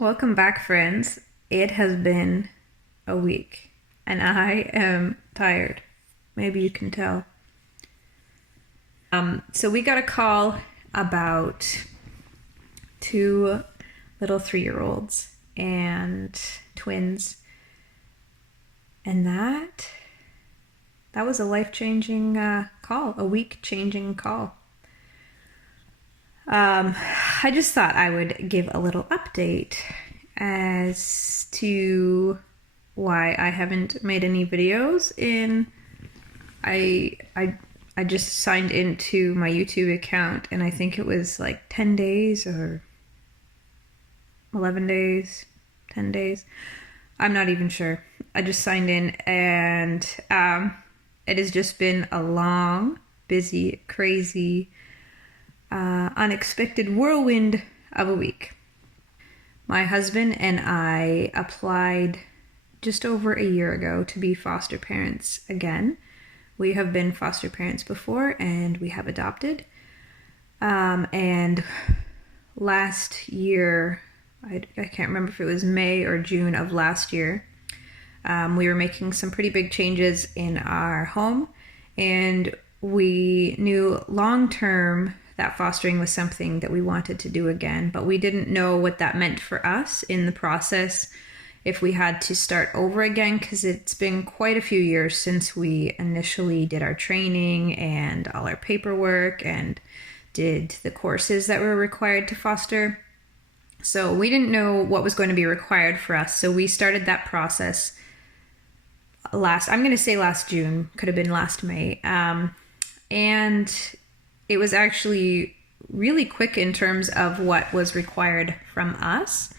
Welcome back, friends. It has been a week and I am tired. Maybe you can tell. So we got a call about two little 3-year-olds and twins, and that was a life-changing call, a week-changing call. I just thought I would give a little update as to why I haven't made any videos in I just signed into my YouTube account and I think it was like 10 days or 11 days, 10 days. I'm not even sure. I just signed in and it has just been a long, busy, crazy, unexpected whirlwind of a week. My husband and I applied just over a year ago to be foster parents again. We have been foster parents before and we have adopted. And last year, I can't remember if it was May or June of last year, we were making some pretty big changes in our home, and we knew long term that fostering was something that we wanted to do again, but we didn't know what that meant for us in the process, if we had to start over again, because it's been quite a few years since we initially did our training and all our paperwork and did the courses that were required to foster. So we didn't know what was going to be required for us. So we started that process I'm going to say last June, could have been last May. And it was actually really quick in terms of what was required from us.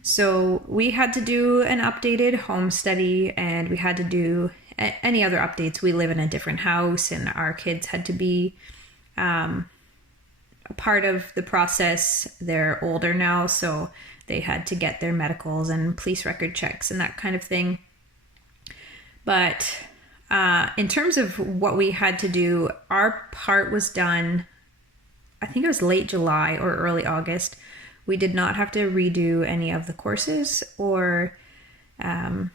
So we had to do an updated home study and we had to do any other updates. We live in a different house and our kids had to be a part of the process. They're older now, so they had to get their medicals and police record checks and that kind of thing. But in terms of what we had to do, our part was done, I think it was late July or early August. We did not have to redo any of the courses or the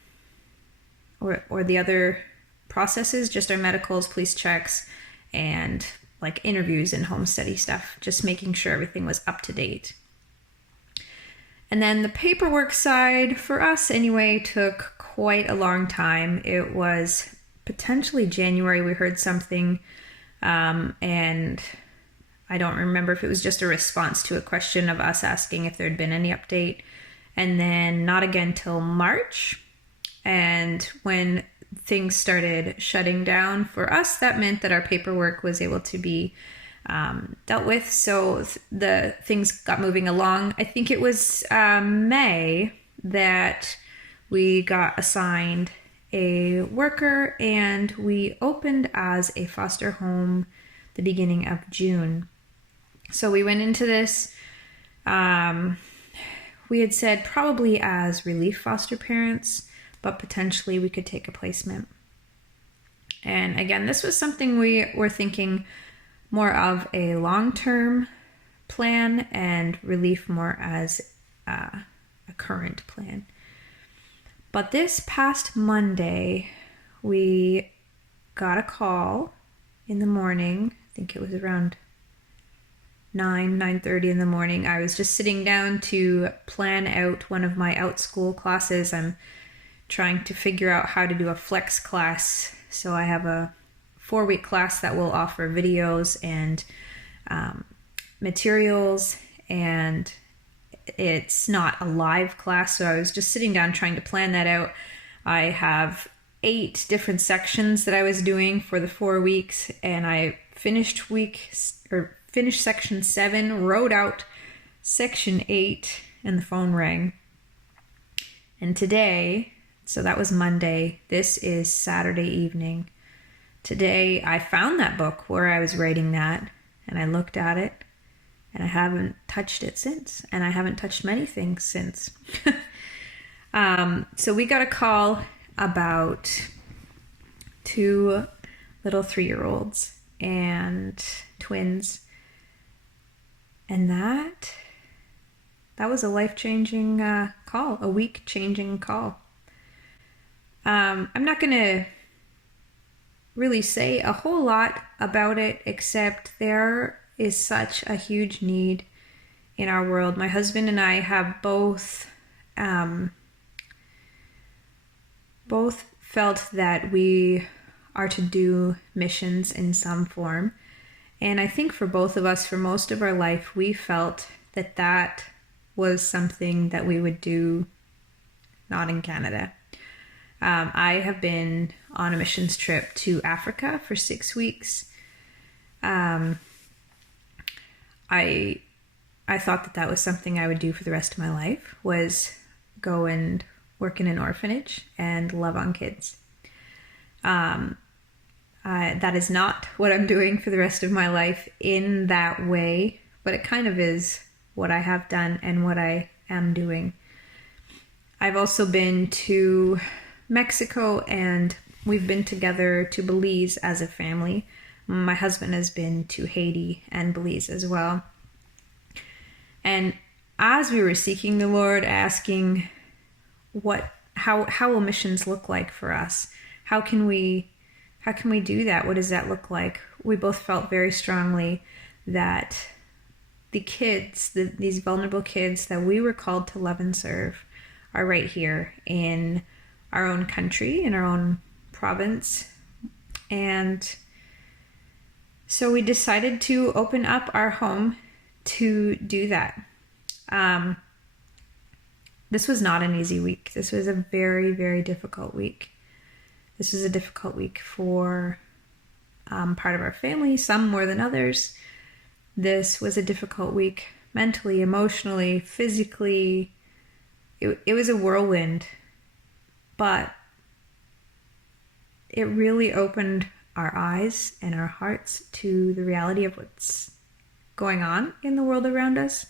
other processes, just our medicals, police checks, and like interviews and home study stuff, just making sure everything was up to date. And then the paperwork side, for us anyway, took quite a long time. It was potentially January we heard something, and I don't remember if it was just a response to a question of us asking if there'd been any update, and then not again till March. And when things started shutting down for us, that meant that our paperwork was able to be dealt with. So the things got moving along. I think it was May that we got assigned a worker and we opened as a foster home the beginning of June. So we went into this, we had said probably as relief foster parents, but potentially we could take a placement. And again, this was something we were thinking more of a long-term plan and relief more as a current plan. But this past Monday, we got a call in the morning. I think it was around 9:30 in the morning. I was just sitting down to plan out one of my out-school classes. I'm trying to figure out how to do a flex class. So I have a 4-week class that will offer videos and materials, and it's not a live class. So I was just sitting down trying to plan that out. I have 8 different sections that I was doing for the 4 weeks, and I finished section 7, wrote out section 8, and the phone rang. And today, so that was Monday, this is Saturday evening. Today, I found that book where I was writing that, and I looked at it, and I haven't touched it since, and I haven't touched many things since. So we got a call about 2 little 3-year-olds and twins, and that was a life-changing call, a week-changing call. I'm not going to really say a whole lot about it, except there is such a huge need in our world. My husband and I have both felt that we are to do missions in some form. And I think for both of us, for most of our life, we felt that that was something that we would do not in Canada. I have been on a missions trip to Africa for 6 weeks. I thought that that was something I would do for the rest of my life, was go and work in an orphanage and love on kids. That is not what I'm doing for the rest of my life in that way, but it kind of is what I have done and what I am doing. I've also been to Mexico, and we've been together to Belize as a family. My husband has been to Haiti and Belize as well. And as we were seeking the Lord, asking how will missions look like for us? How can we do that? What does that look like? We both felt very strongly that the kids, these vulnerable kids that we were called to love and serve, are right here in our own country, in our own province. And so we decided to open up our home to do that. This was not an easy week. This was a very, very difficult week. This was a difficult week for part of our family, some more than others. This was a difficult week mentally, emotionally, physically. It was a whirlwind, but it really opened our eyes and our hearts to the reality of what's going on in the world around us.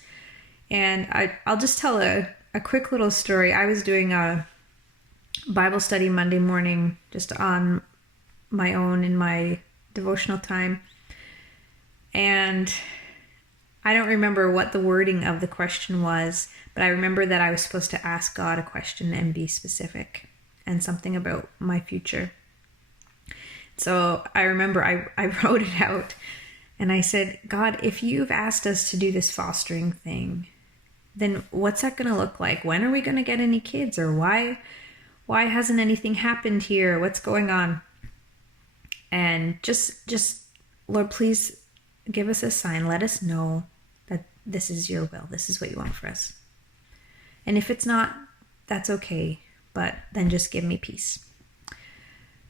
And I'll just tell a quick little story. I was doing a Bible study Monday morning just on my own in my devotional time. And I don't remember what the wording of the question was, but I remember that I was supposed to ask God a question and be specific and something about my future. So I remember I wrote it out and I said, God, if you've asked us to do this fostering thing, then what's that going to look like? When are we going to get any kids? Or why hasn't anything happened here? What's going on? And just Lord, please give us a sign. Let us know that this is your will. This is what you want for us. And if it's not, that's okay. But then just give me peace.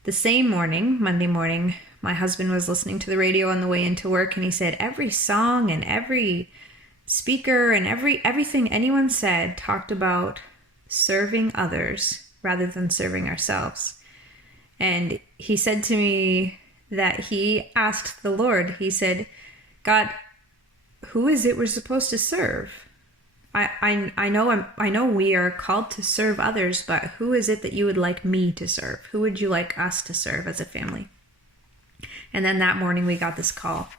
The same morning, Monday morning, my husband was listening to the radio on the way into work, and he said every song and every speaker and everything anyone said talked about serving others rather than serving ourselves. And he said to me that he asked the Lord, he said, God, who is it we're supposed to serve? I know we are called to serve others, but who is it that you would like me to serve? Who would you like us to serve as a family? And then that morning we got this call.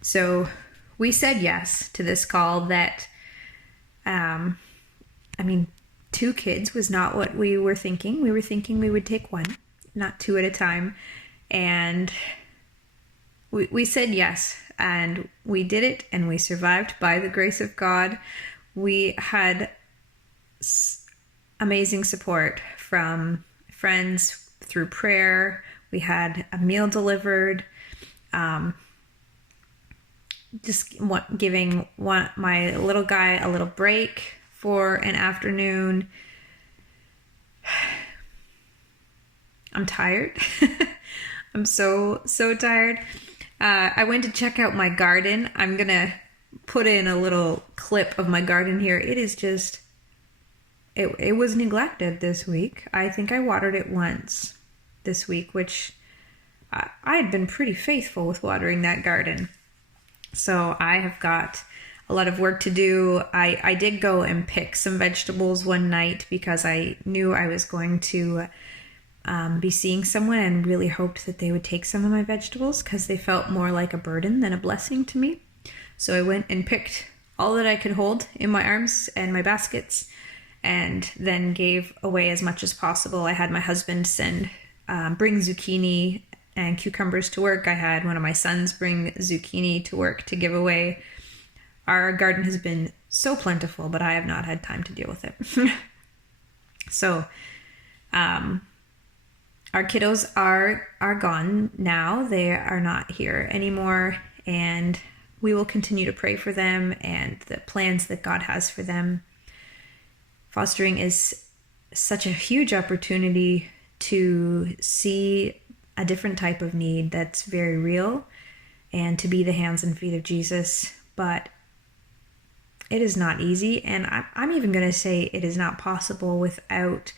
So we said yes to this call that, 2 kids was not what we were thinking. We were thinking we would take 1, not 2 at a time. And we said yes, and we did it, and we survived by the grace of God. We had amazing support from friends through prayer. We had a meal delivered, giving my little guy a little break for an afternoon. I'm tired. I'm so tired. I went to check out my garden. I'm going to put in a little clip of my garden here. It is just, it was neglected this week. I think I watered it once this week, which I had been pretty faithful with watering that garden. So I have got a lot of work to do. I did go and pick some vegetables one night because I knew I was going to be seeing someone, and really hoped that they would take some of my vegetables because they felt more like a burden than a blessing to me. So I went and picked all that I could hold in my arms and my baskets, and then gave away as much as possible. I had my husband bring zucchini and cucumbers to work. I had one of my sons bring zucchini to work to give away. Our garden has been so plentiful, but I have not had time to deal with it. So, our kiddos are gone now. They are not here anymore, and we will continue to pray for them and the plans that God has for them. Fostering is such a huge opportunity to see a different type of need that's very real and to be the hands and feet of Jesus. But it is not easy, and I'm even going to say it is not possible without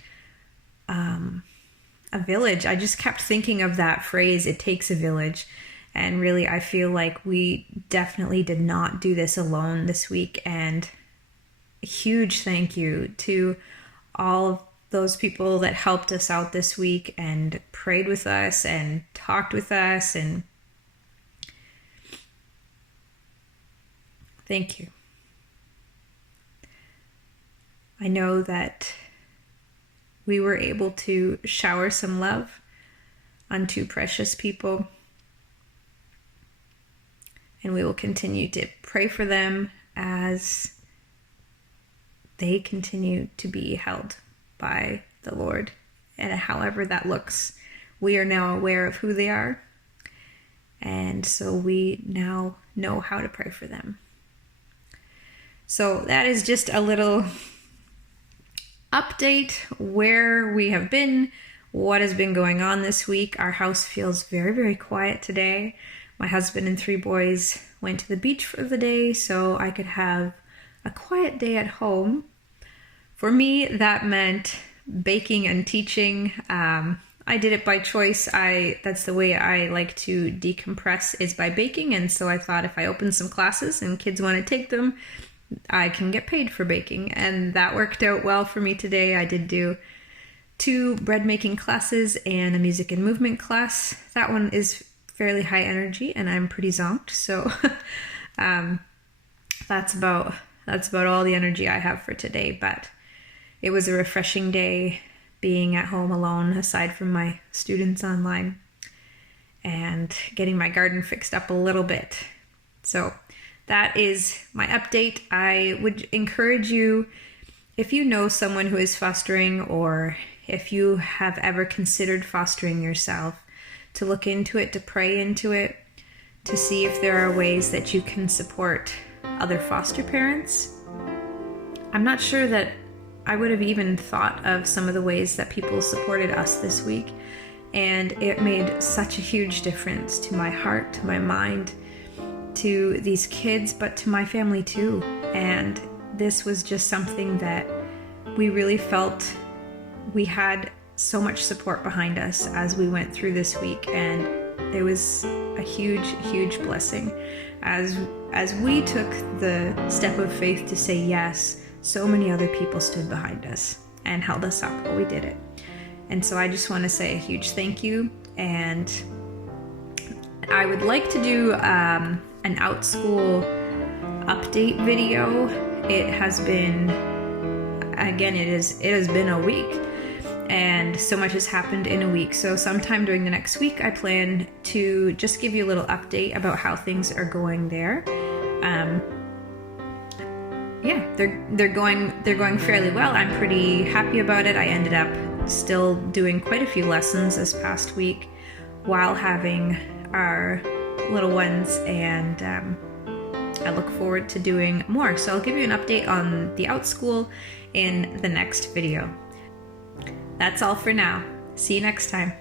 a village. I just kept thinking of that phrase, it takes a village. And really, I feel like we definitely did not do this alone this week. And a huge thank you to all of those people that helped us out this week and prayed with us and talked with us. And thank you. I know that we were able to shower some love on two precious people. And we will continue to pray for them as they continue to be held by the Lord. And however that looks, we are now aware of who they are. And so we now know how to pray for them. So that is just a little update where we have been, what has been going on this week. Our house feels very, very quiet today. My husband and 3 boys went to the beach for the day, so I could have a quiet day at home. For me, that meant baking and teaching. I did it by choice. That's the way I like to decompress, is by baking. And so I thought if I open some classes and kids want to take them, I can get paid for baking. And that worked out well for me today. I did do 2 bread making classes and a music and movement class. That one is fairly high energy and I'm pretty zonked. So that's about all the energy I have for today. But it was a refreshing day being at home alone, aside from my students online, and getting my garden fixed up a little bit. So that is my update. I would encourage you, if you know someone who is fostering, or if you have ever considered fostering yourself, to look into it, to pray into it, to see if there are ways that you can support other foster parents. I'm not sure that I would have even thought of some of the ways that people supported us this week, and it made such a huge difference to my heart, to my mind, to these kids, but to my family too. And this was just something that we really felt we had so much support behind us as we went through this week, and it was a huge, huge blessing. As we took the step of faith to say yes, so many other people stood behind us and held us up while we did it. And so I just want to say a huge thank you, and I would like to do an Outschool update video. It has been, again, it has been a week, and so much has happened in a week. So sometime during the next week, I plan to just give you a little update about how things are going there. They're going fairly well. I'm pretty happy about it. I ended up still doing quite a few lessons this past week while having our little ones, and I look forward to doing more. So I'll give you an update on the Outschool in the next video. That's all for now. See you next time.